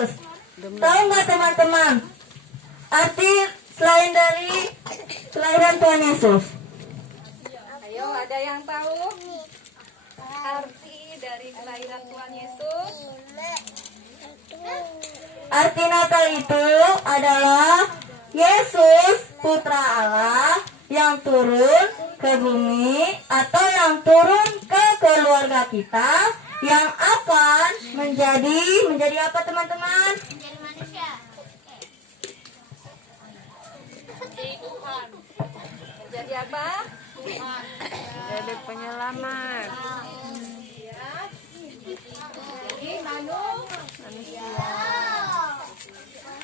Yesus. Tahu nggak teman-teman arti selain dari kelahiran Tuhan Yesus? Ayo, ada yang tahu arti dari kelahiran Tuhan Yesus? Arti Natal itu adalah Yesus putra Allah yang turun ke bumi atau yang turun ke keluarga kita yang akan menjadi apa teman-teman? Menjadi manusia. Jadi apa? Jadi penyelamat. Jadi manusia.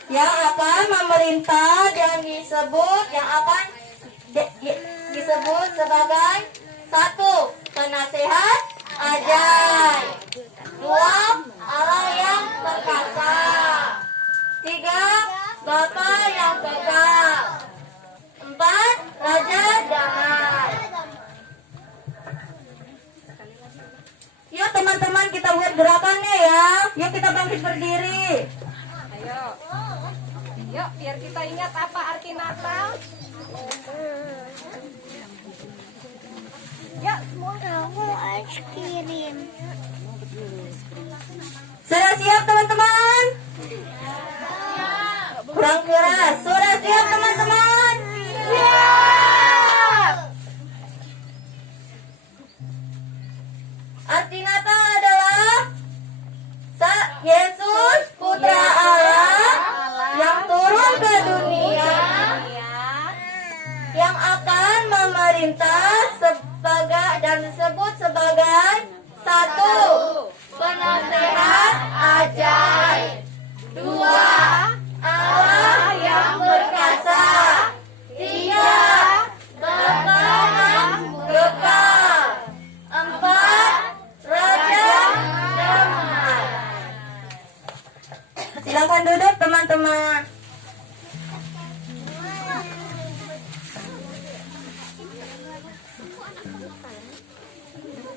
Yang akan memerintah dan disebut sebagai satu penasehat ajaib, dua Allah yang perkasa, tiga Bapa yang kekal, empat Raja damai. Yuk teman-teman kita buat gerakannya ya. Yuk kita bangkit berdiri. Ayo. Yuk, biar kita ingat apa arti Natal. Yuk, semua. Aku es krim. Sudah siap teman-teman? Kurang keras. Sudah siap teman-teman? Siap. Arti Natal adalah Yesus putra Allah yang turun ke dunia yang akan memerintah dan disebut sebagai satu penasehat ajaib, dua Allah yang perkasa, tiga Bapa yang kekal, empat Raja damai. Silakan duduk teman-teman.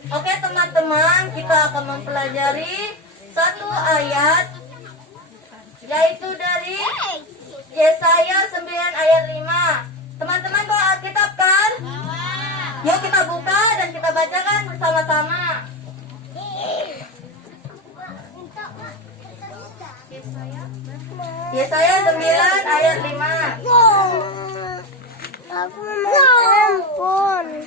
Oke teman-teman, kita akan mempelajari satu ayat yaitu dari Yesaya 9 ayat 5. Teman-teman bawa Alkitab kan? Yuk kita buka dan kita bacakan bersama-sama. Yesaya 9 ayat 5. Aku mau handphone.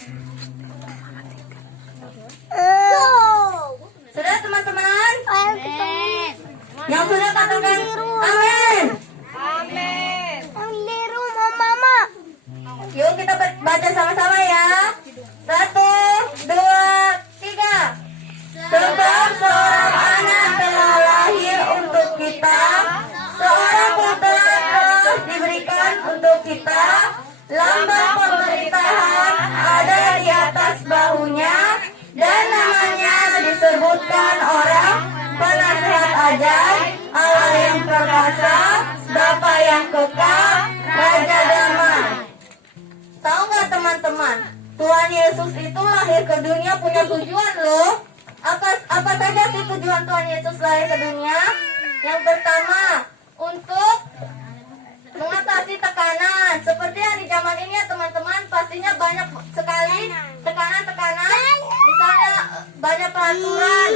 Sudah teman-teman? Amin. Yang sudah katakan amin. Amin. Yang di rumah mama. Yuk kita baca sama-sama ya. 1, 2, 3. Sebab seorang anak telah lahir untuk kita, seorang putra telah diberikan untuk kita, lambang pemerintahan ada di atas bahunya, dan namanya disebutkan orang penasehat ajaib, Allah yang perkasa, Bapa yang kekal, Raja damai. Tahu nggak teman-teman, Tuhan Yesus itu lahir ke dunia punya tujuan loh. Apa saja sih tujuan Tuhan Yesus lahir ke dunia? Yang pertama, untuk mengatasi tekanan. Seperti yang di zaman ini ya teman-teman, pastinya banyak sekali tekanan-tekanan. Misalnya banyak peraturan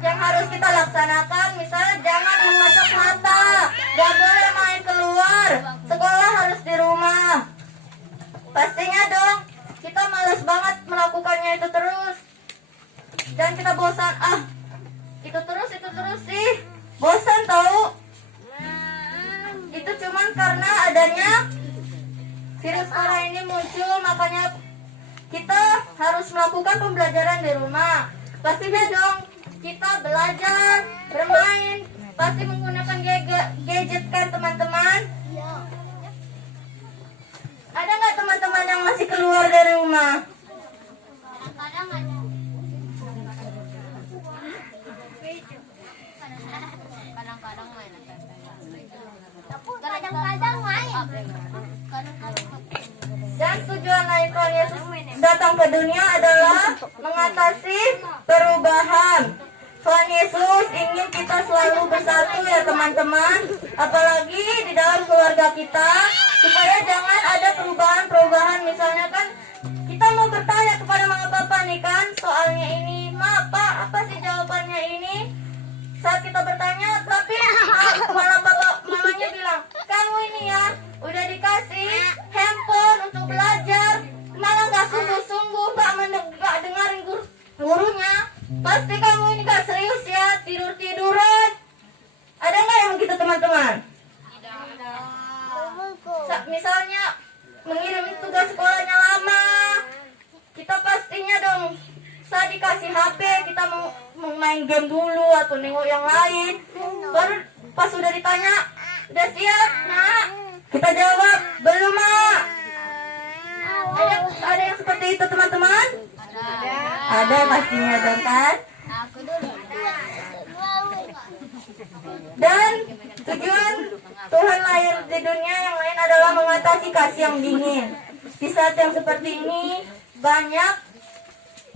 yang harus kita laksanakan. Misalnya jangan memasak mata, gak boleh main keluar, sekolah harus di rumah. Pastinya dong, kita malas banget melakukannya itu terus. Dan kita bosan, itu terus sih. Bosan tahu. Itu cuman karena adanya virus corona ini muncul, makanya kita harus melakukan pembelajaran di rumah. Pastinya dong, kita belajar, bermain, pasti menggunakan gadget kan teman-teman? Ada nggak teman-teman yang masih keluar dari rumah? Kadang-kadang ada. Kadang-kadang main. Kadang-kadang main. Dan tujuan lain Tuhan Yesus datang ke dunia adalah mengatasi perubahan. Tuhan Yesus ingin kita selalu bersatu ya teman-teman, apalagi di dalam keluarga kita, supaya jangan ada perubahan-perubahan. Misalnya kan kita mau bertanya kepada mama papa nih kan, soalnya ini, ma, pak, apa sih jawabannya ini? Saat kita bertanya, tapi malah mamanya bilang, kamu ini ya udah dikasih handphone untuk belajar, malah nggak sungguh-sungguh, nggak dengerin gurunya. Pasti kamu ini gak serius ya, tidur-tiduran. Ada nggak yang begitu teman-teman? Misalnya mengirim tugas sekolahnya lama, kita pastinya dong saat dikasih HP kita mau main game dulu atau nengok yang lain. Baru pas sudah ditanya, udah siap nak? Kita jawab, belum mak. Ada yang seperti itu teman-teman? Ada pastinya dong kan? Dan tujuan Tuhan lahir di dunia yang lain adalah mengatasi kasih yang dingin. Di saat yang seperti ini, banyak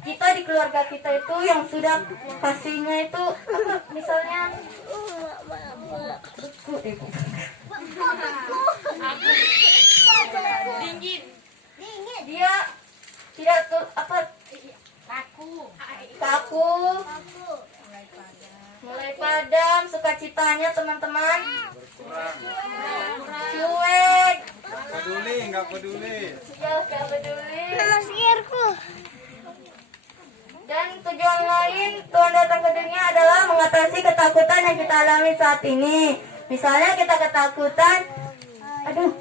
kita di keluarga kita itu yang sudah kasihnya itu apa, misalnya dingin, dia tidak kaku, mulai padam sukacitanya teman-teman, cuek, nggak peduli. Dan tujuan lain Tuhan datang ke dunia adalah mengatasi ketakutan yang kita alami saat ini. Misalnya kita ketakutan, aduh,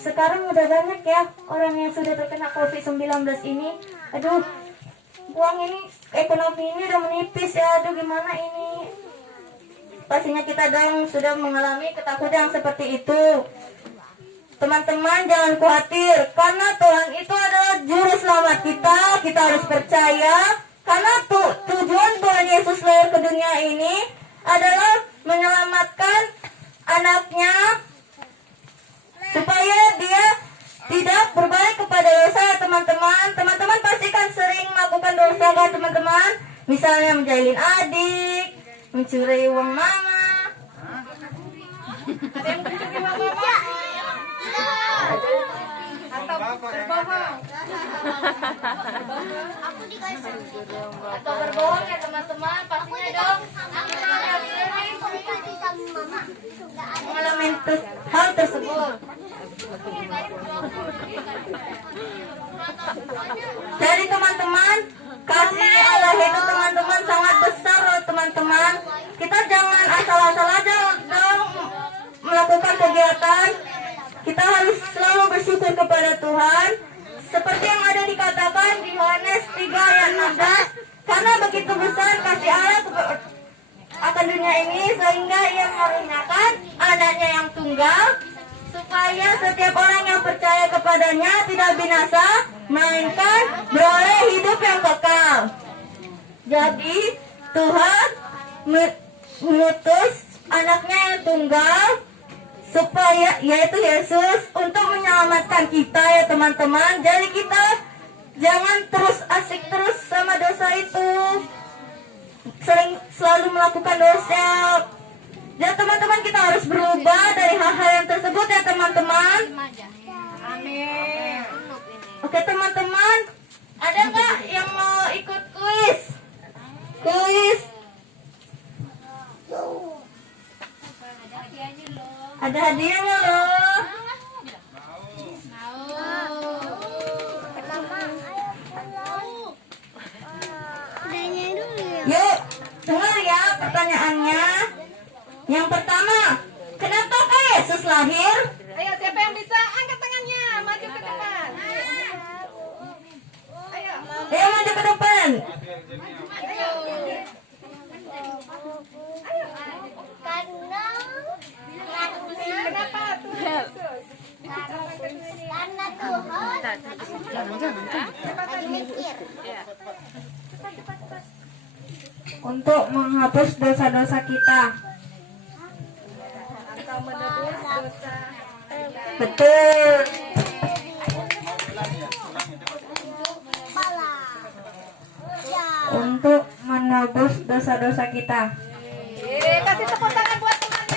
sekarang udah banyak ya orang yang sudah terkena COVID-19 ini. Aduh, uang ini, ekonomi ini udah menipis ya, aduh gimana ini. Pastinya kita dong sudah mengalami ketakutan yang seperti itu. Teman-teman jangan khawatir, karena Tuhan itu adalah juru selamat kita. Kita harus percaya, karena tujuan Tuhan Yesus lahir ke dunia ini adalah menyelamatkan anaknya supaya dia tidak berbalik kepada dosa. Teman-teman pasti kan sering melakukan dosa kan teman-teman, misalnya menjahilin adik, mencuri uang mama. Ada yang mencuri uang mama atau berbohong ya teman-teman, pastinya dong mengalami hal tersebut. Jadi teman-teman, kasih Allah itu teman-teman sangat besar loh teman-teman. Kita jangan asal-asal aja dong melakukan kegiatan. Kita harus selalu bersyukur kepada Tuhan, seperti yang ada dikatakan di Yohanes 3 ayat 16, karena begitu besar kasih Allah akan dunia ini sehingga Ia mengaruniakan anaknya yang tunggal, supaya setiap orang yang percaya kepadanya tidak binasa, melainkan beroleh hidup yang kekal. Jadi Tuhan mengutus anaknya yang tunggal, supaya yaitu Yesus, untuk menyelamatkan kita ya teman-teman. Jadi kita jangan terus asik terus sama dosa itu, selalu melakukan dosa. Ya teman-teman, kita harus berubah dari hal-hal yang tersebut ya teman-teman. Amin. Oke teman-teman, ada nggak yang mau ikut kuis? Ada hadiahnya loh. Yuk, dengar ya pertanyaannya. Yang pertama, kenapakah Yesus lahir? Ayo, siapa yang bisa angkat tangannya, maju ke depan. Ayo maju ke depan. Kenapa Tuhan Yesus? Karena Tuhan lagi mikir. Untuk menghapus dosa-dosa kita. Atau menebus dosa. Betul. Untuk menebus dosa-dosa kita. Kasih tepuk tangan buat temannya.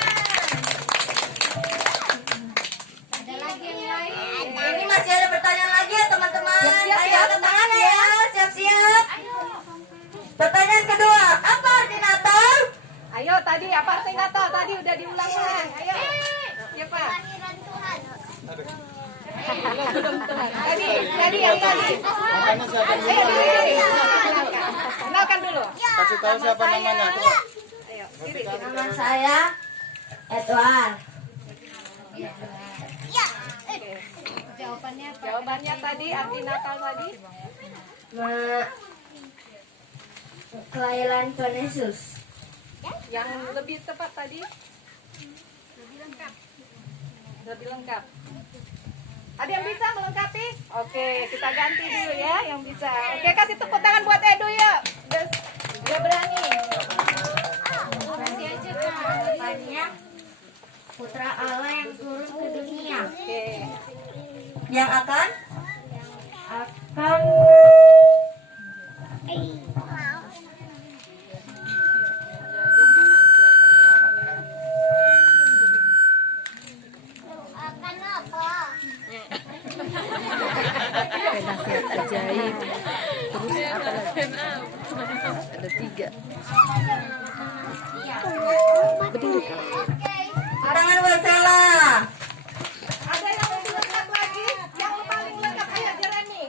Siapa arti Natal? Tadi udah diulang-ulang. Ayo. Siapa? Kehadiran Tuhan. Tadi yang tadi. Makanya siapa yang Ayo duluan? diri. Kenalkan dulu. Kasih tahu siapa namanya. Coba. Ayo, diri. Nama saya Edward. Ya. Jawabannya tadi arti Natal tadi. Kelahiran Tuhan Yesus. Yang lebih tepat tadi. Lebih lengkap. Ada yang bisa melengkapi? Oke, kita ganti dulu ya yang bisa. Oke, kasih tepuk tangan buat Edu yuk. Dia berani. Kasih aja jawabannya. Putra Allah yang turun ke dunia. Oke. Yang akan Akan apa? Nasihat ajaib. Terus apa lagi? Ada 3. Berdiri kak. Oke. tangan buat Sela. Ada yang lebih lengkap lagi? Yang paling lengkap ayo Jeremy.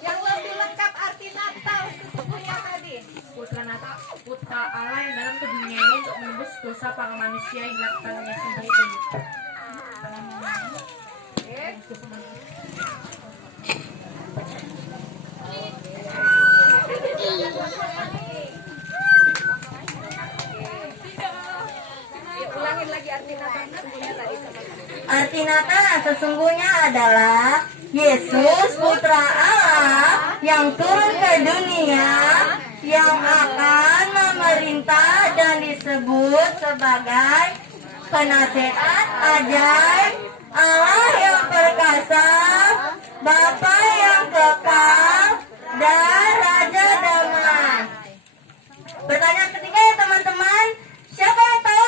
Yang lebih lengkap arti Natal sesungguhnya tadi. Putra Allah yang dalam ke dunia ini untuk menebus dosa para manusia yang dilakukannya sendiri. Ulangin lagi arti Natal sesungguhnya tadi sama. Arti Natal sesungguhnya adalah Yesus Putra Allah yang turun ke dunia, yang akan memerintah dan disebut sebagai penasehat ajaib, Allah yang perkasa, Bapa yang kekal, dan Raja damai. Pertanyaan ketiga ya teman-teman, siapa yang tahu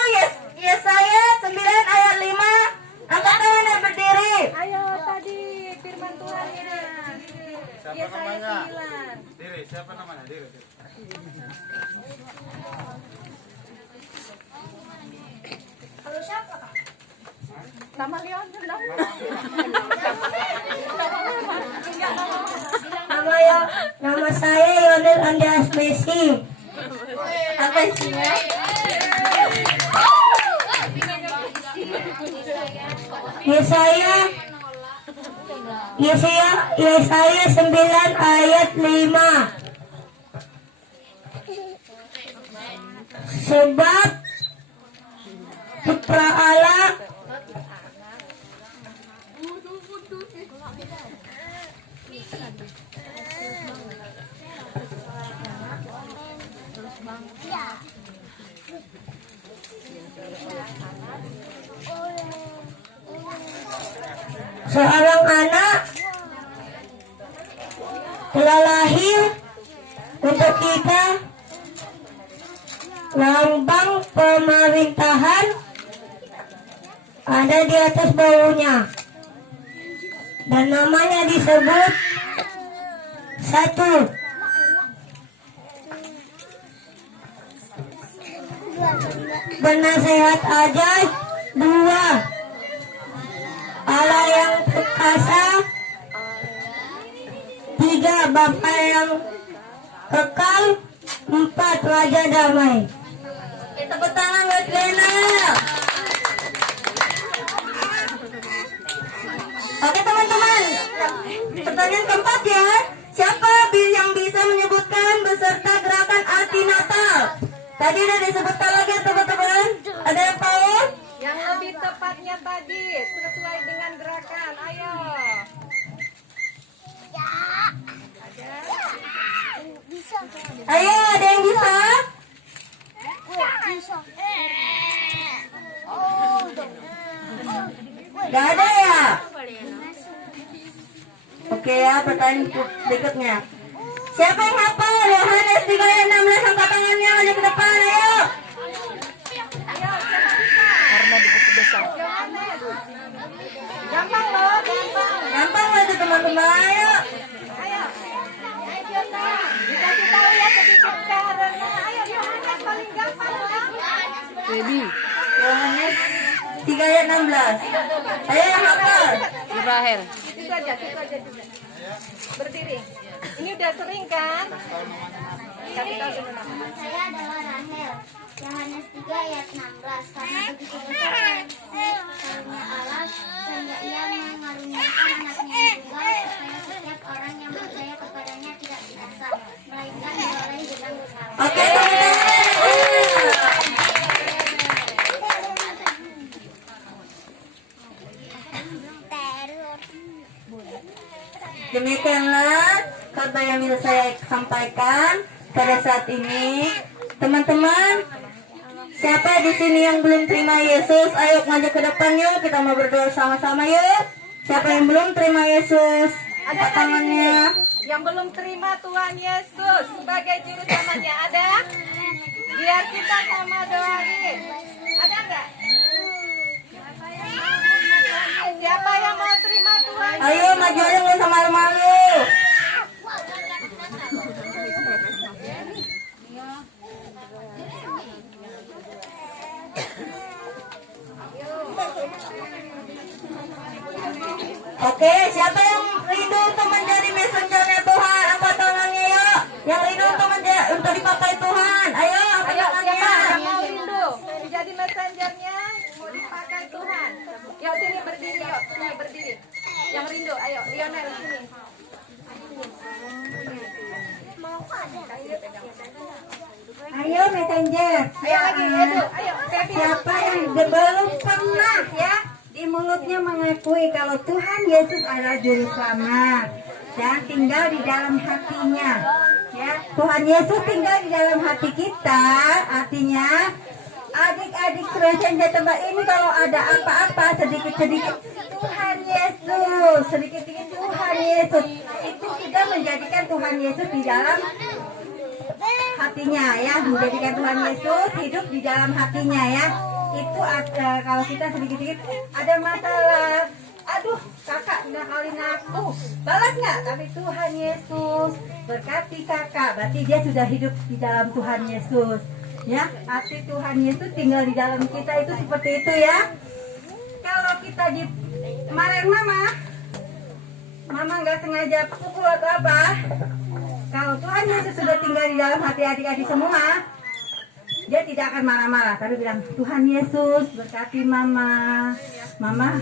Yesaya 9 ayat 5? Angkat tangan dan berdiri. Ayo tadi firman Tuhan ini. Siapa Yesaya namanya? 9. Diri, siapa namanya? Diri. Kalau siapa, Kak? Nama Leon dong. Nama saya Yonel Andreas Messi. Apa isinya? Yesaya 9 ayat 5. Sebab Putra Allah seorang anak telah lahir untuk kita, lambang pemerintahan ada di atas baunya dan namanya disebut 1. Penasehat ajaib. 2. Allah yang perkasa. 3. Bapa yang kekal. 4. Raja damai. Tepuk tangan buat Lena. Oke teman-teman, pertanyaan keempat ya. Siapa yang bisa menyebutkan beserta gerakan arti Natal? Tadi udah disebutkan lagi teman-teman. Ada yang tahu? Yang lebih tepatnya tadi sesuai dengan gerakan. Ayo. Bisa. Ayo, ada yang bisa? Bisa. Oh, Gak ada ya? Oke ya, pertanyaan berikutnya. Siapa yang hafal? Yohanes 3 ayat 16, angkat tangannya maju ke depan, ayo. Karena begitu besar. Gampang loh, gampang. Gampang maju teman-teman, ayo. Ayo. Dikasih tahu ya sedikit karena. Ayo, Yohanes paling gampang kan? Baby. Yohanes 3 ayat 16. Ayo yang hafal. Rahel. Situ aja juga. Berdiri. Ini udah sering kan? Kasih tahu dulu nama. Nama saya adalah Rahel. Yohanes 3 ayat 16. Karena begitu besar karunia Allah sehingga ia mengaruniakan anaknya yang tunggal supaya setiap orang yang percaya kepadanya tidak binasa melainkan beroleh hidup yang kekal. Oke, teman-teman. Demikianlah kata yang bisa saya sampaikan pada saat ini. Teman-teman, siapa di sini yang belum terima Yesus? Ayo maju ke depan yuk, kita mau berdoa sama-sama yuk. Siapa yang belum terima Yesus? Angkat tangannya. Yang belum terima Tuhan Yesus sebagai juru selamatnya ada? Biar kita sama doain. Ada nggak? Siapa yang mau terima Tuhan? Ayo maju aja, nggak usah malu-malu. Oke, siapa yang rindu untuk menjadi messengernya Tuhan? Angkat tangannya yuk. Yang rindu untuk dipakai Tuhan. Ayo, angkat Ayo, siapa tangannya. yang mau rindu menjadi messengernya? Mau dipakai Tuhan. Yuk sini berdiri yuk. Sini berdiri. Yang rindu, ayo Lionel sini. Ayo messenger. Ayo lagi, Edu. Ayo, Kevin. Siapa yang belum pernah ya di mulutnya mengakui kalau Tuhan Yesus adalah juru selamat dan tinggal di dalam hatinya, ya Tuhan Yesus tinggal di dalam hati kita, artinya adik-adik Surya tempat ini kalau ada apa-apa sedikit-sedikit Tuhan Yesus, sedikit-sedikit Tuhan Yesus, itu kita menjadikan Tuhan Yesus di dalam hatinya, ya menjadikan Tuhan Yesus hidup di dalam hatinya, ya itu ada. Kalau kita sedikit-sedikit ada masalah, aduh kakak nakalin aku, balas nggak? Tapi Tuhan Yesus berkati kakak, berarti dia sudah hidup di dalam Tuhan Yesus, ya arti Tuhan Yesus tinggal di dalam kita itu seperti itu, ya. Kalau kita dimarahin mama nggak sengaja pukul atau apa, kalau Tuhan Yesus sudah tinggal di dalam hati adik-adik semua, dia tidak akan marah-marah, tapi bilang Tuhan Yesus berkati mama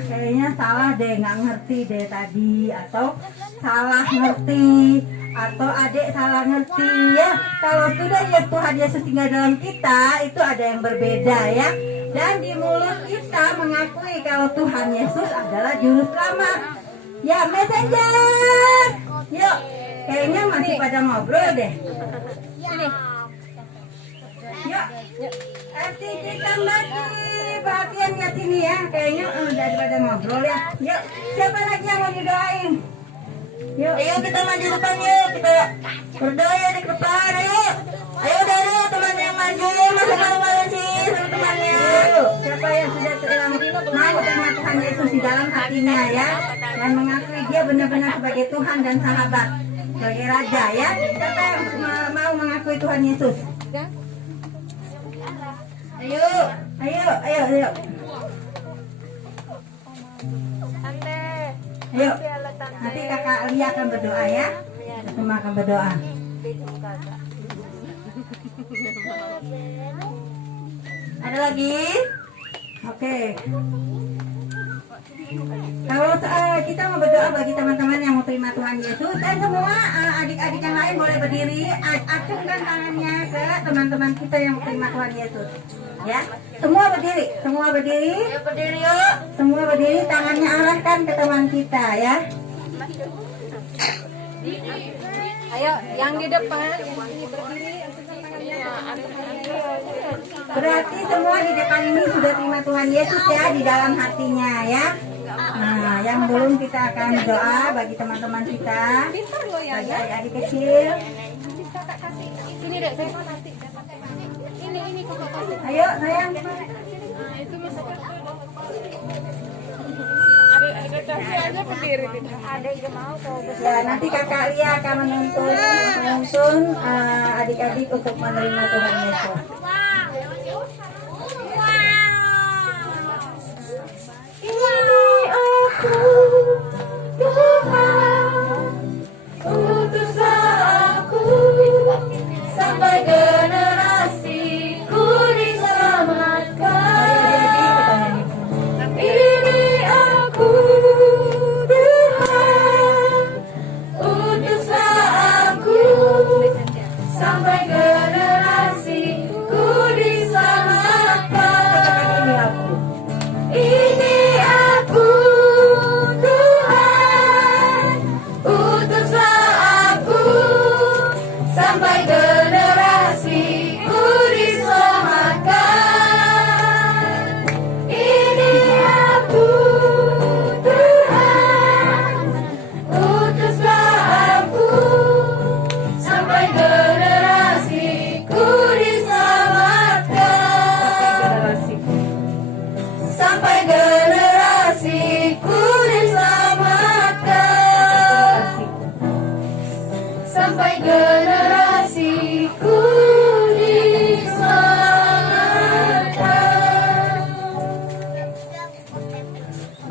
kayaknya salah deh, nggak ngerti deh tadi, atau salah ngerti, atau adik salah ngerti, ya. Kalau sudah ya Tuhan Yesus tinggal dalam kita, itu ada yang berbeda, ya. Dan di mulut kita mengakui kalau Tuhan Yesus adalah juru selamat. Ya messenger, yuk. Kayaknya masih pada ngobrol deh. Sini. Yuk. Kita lagi perhatian ya sini, ya. Kayaknya daripada ngobrol, ya. Yuk. Siapa lagi yang mau didoain? Yuk. Ayo kita maju depan yuk. Kita berdoa ya di depan. Ayo. Ayo dulu teman yang maju. Masa malu-malu sih sama temannya. Siapa yang sudah mau terima Tuhan Yesus di dalam hatinya, ya. Dan mengakui dia benar-benar sebagai Tuhan dan sahabat, sebagai Raja, ya. Siapa yang mau mengakui Tuhan Yesus? Ayo. Ayo. Nanti kakak Lia akan berdoa, ya. Semua akan berdoa. Ada lagi? Oke. Kalau kita mau berdoa bagi teman-teman yang mau terima Tuhan Yesus, dan semua adik-adik yang lain boleh berdiri, acungkan tangannya ke teman-teman kita yang mau terima Tuhan Yesus, ya. Semua berdiri yuk. Semua berdiri, tangannya arahkan ke teman kita, ya. Ayo, yang di depan, yang sini berdiri, angkatkan tangannya. Berarti semua di depan ini sudah terima Tuhan Yesus, ya, di dalam hatinya, ya. Nah, yang belum kita akan doa bagi teman-teman kita, bagi adik-adik kecil. Kakak kasih. Sini deh, saya mau kasih. Ini kakak kasih. Ayo sayang. Itu masuk. Adik-adik aja berdiri. Adik juga mau kok. Ya, nanti kakak Lia akan menuntun adik-adik untuk menerima Tuhan Yesus. sampai generasiku diselamatkan, sampai generasiku diselamatkan.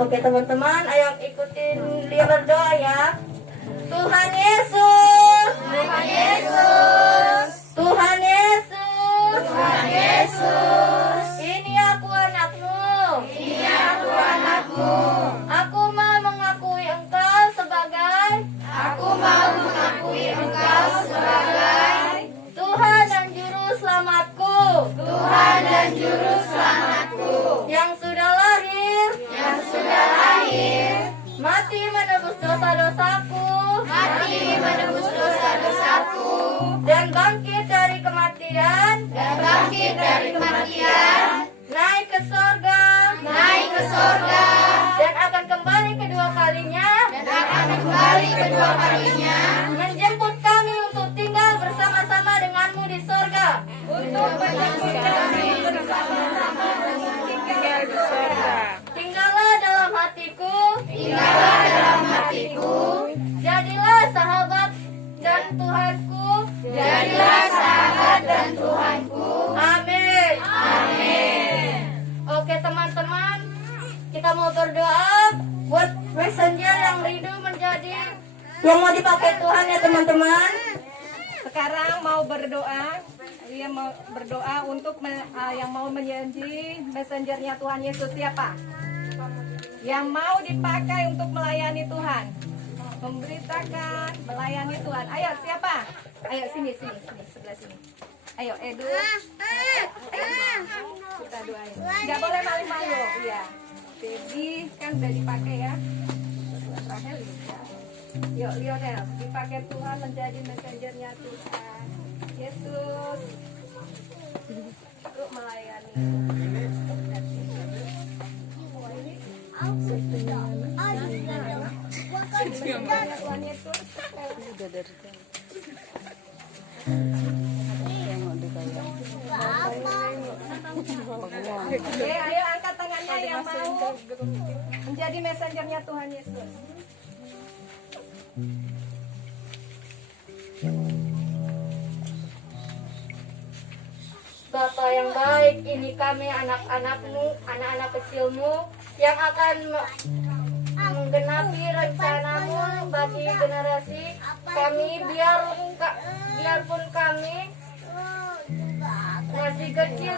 Oke teman-teman, ayo ikutin dia berdoa ya. Tuhan Yesus, Tuhan Yesus, Tuhan Yesus, Tuhan Yesus. Ini aku anakmu, ini aku anakmu. Aku mau mengakui Engkau sebagai, aku mau mengakui Engkau sebagai Tuhan dan Juru Selamatku, Tuhan dan Juru Selamatku, yang sudah lahir, mati menebus dosa-dosaku, mati menebus dosa-dosaku, dan bangkit dari kematian, naik ke sorga, dan akan kembali kedua kalinya, menjemput kami untuk tinggal bersama-sama denganmu di sorga, Tinggallah dalam hatiku, jadilah sahabat dan Tuhanku, amin. Oke teman-teman, kita mau berdoa buat messenger yang rindu menjadi yang mau dipakai Tuhan ya teman-teman. Sekarang mau berdoa, dia mau berdoa untuk yang mau menjadi messengernya Tuhan Yesus. Siapa? Yang mau dipakai untuk melayani Tuhan, memberitakan, melayani Tuhan. Ayo siapa? Ayo sini sebelah sini. Ayo Edu. Kita doain. Nggak boleh malu-malu, ya. Baby kan udah dipakai ya. Rahel juga. Yuk Lionel, dipakai Tuhan menjadi messengernya Tuhan Yesus untuk melayani. Tuhan Yesus. Udah dari jauh. Tengok dia kayak. Oke, ayo angkat tangannya yang mau menjadi messengernya Tuhan Yesus. Bapa yang baik, ini kami anak-anakmu, anak-anak kecilmu yang akan menggenapi rencanamu bagi generasi kami, biarpun kami masih kecil,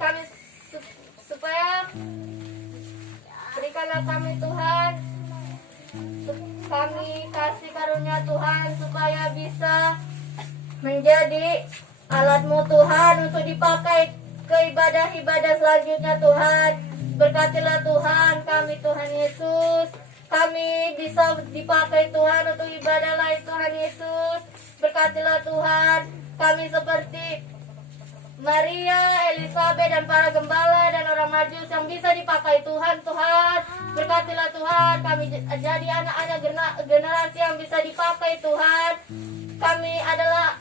kami supaya berikanlah kami Tuhan, kami kasih karunia Tuhan supaya bisa menjadi alatmu Tuhan untuk dipakai ke ibadah-ibadah selanjutnya Tuhan. Berkatilah Tuhan kami Tuhan Yesus, kami bisa dipakai Tuhan untuk ibadah lain Tuhan Yesus. Berkatilah Tuhan kami seperti Maria, Elizabeth dan para gembala dan orang majus yang bisa dipakai Tuhan. Tuhan berkatilah Tuhan kami jadi anak-anak generasi yang bisa dipakai Tuhan. Kami adalah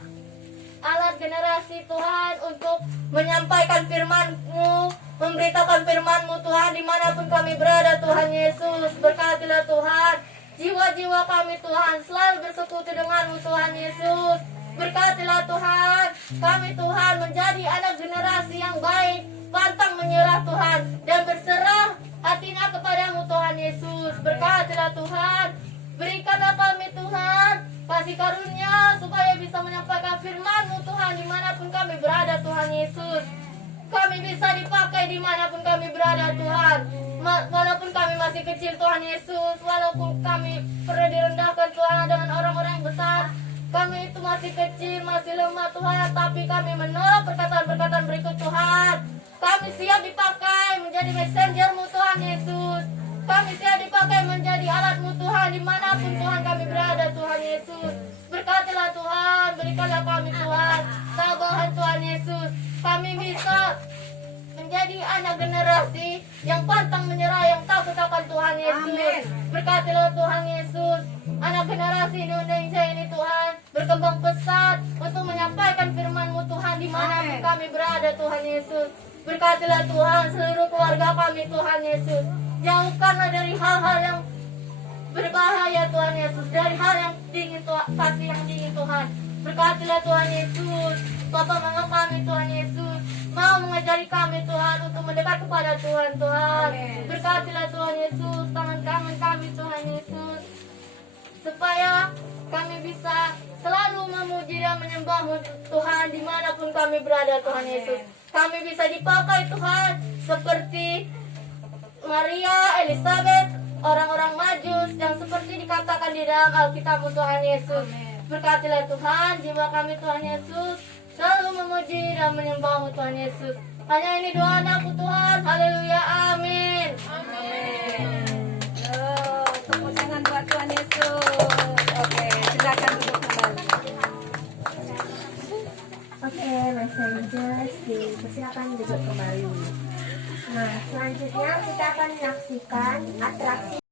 alat generasi Tuhan untuk menyampaikan firman-Mu, memberitakan firman-Mu Tuhan dimanapun kami berada Tuhan Yesus. Berkatilah Tuhan jiwa-jiwa kami Tuhan selalu bersekutu dengan-Mu Tuhan Yesus. Berkatilah Tuhan kami Tuhan menjadi anak generasi yang baik, pantang menyerah Tuhan dan berserah hatinya kepadamu Tuhan Yesus. Berkatilah Tuhan, berikanlah kami Tuhan kasih karunia supaya bisa menyampaikan firman-Mu Tuhan dimanapun kami berada Tuhan Yesus. Kami bisa dipakai dimanapun kami berada Tuhan. Walaupun kami masih kecil Tuhan Yesus, walaupun kami perlu direndahkan Tuhan dengan orang-orang yang besar, kami itu masih kecil, masih lemah Tuhan, tapi kami menolak perkataan-perkataan berikut Tuhan. Kami siap dipakai menjadi messenger-Mu Tuhan Yesus. Kami siap dipakai menjadi alat-Mu Tuhan dimanapun Tuhan kami berada Tuhan Yesus. Berkatilah Tuhan, berikanlah kami Tuhan tabahan Tuhan Yesus. Kami bisa menjadi anak generasi yang pantang menyerah, yang takut akan Tuhan Yesus. Amin. Berkatilah Tuhan Yesus, anak generasi Indonesia ini Tuhan berkembang pesat untuk menyampaikan firman-Mu Tuhan dimanapun Amin. kami berada Tuhan Yesus. Berkatilah Tuhan seluruh keluarga kami Tuhan Yesus. Jauhkanlah dari hal-hal yang berbahaya Tuhan Yesus, dari hal yang dingin Tuhan, kasih yang dingin Tuhan. Berkatilah Tuhan Yesus, Bapa Mama kami Tuhan Yesus, mau mengajari kami Tuhan untuk mendekat kepada Tuhan Tuhan. Berkatilah Tuhan Yesus, tangan kami Tuhan Yesus, supaya kami bisa selalu memuji dan menyembah Tuhan dimanapun kami berada Tuhan Yesus. Kami bisa dipakai Tuhan seperti Maria, Elizabeth, orang-orang Majus yang seperti dikatakan di dalam Alkitab Tuhan Yesus. Berkatilah Tuhan, jiwa kami Tuhan Yesus selalu memuji dan menyembah Tuhan Yesus. Hanya ini doa anakku Tuhan. Haleluya, amin. Tepuk tangan buat Tuhan Yesus. Oke, silakan duduk kembali. Oke, messengers dipersilakan duduk kembali. Nah, selanjutnya kita akan menyaksikan atraksi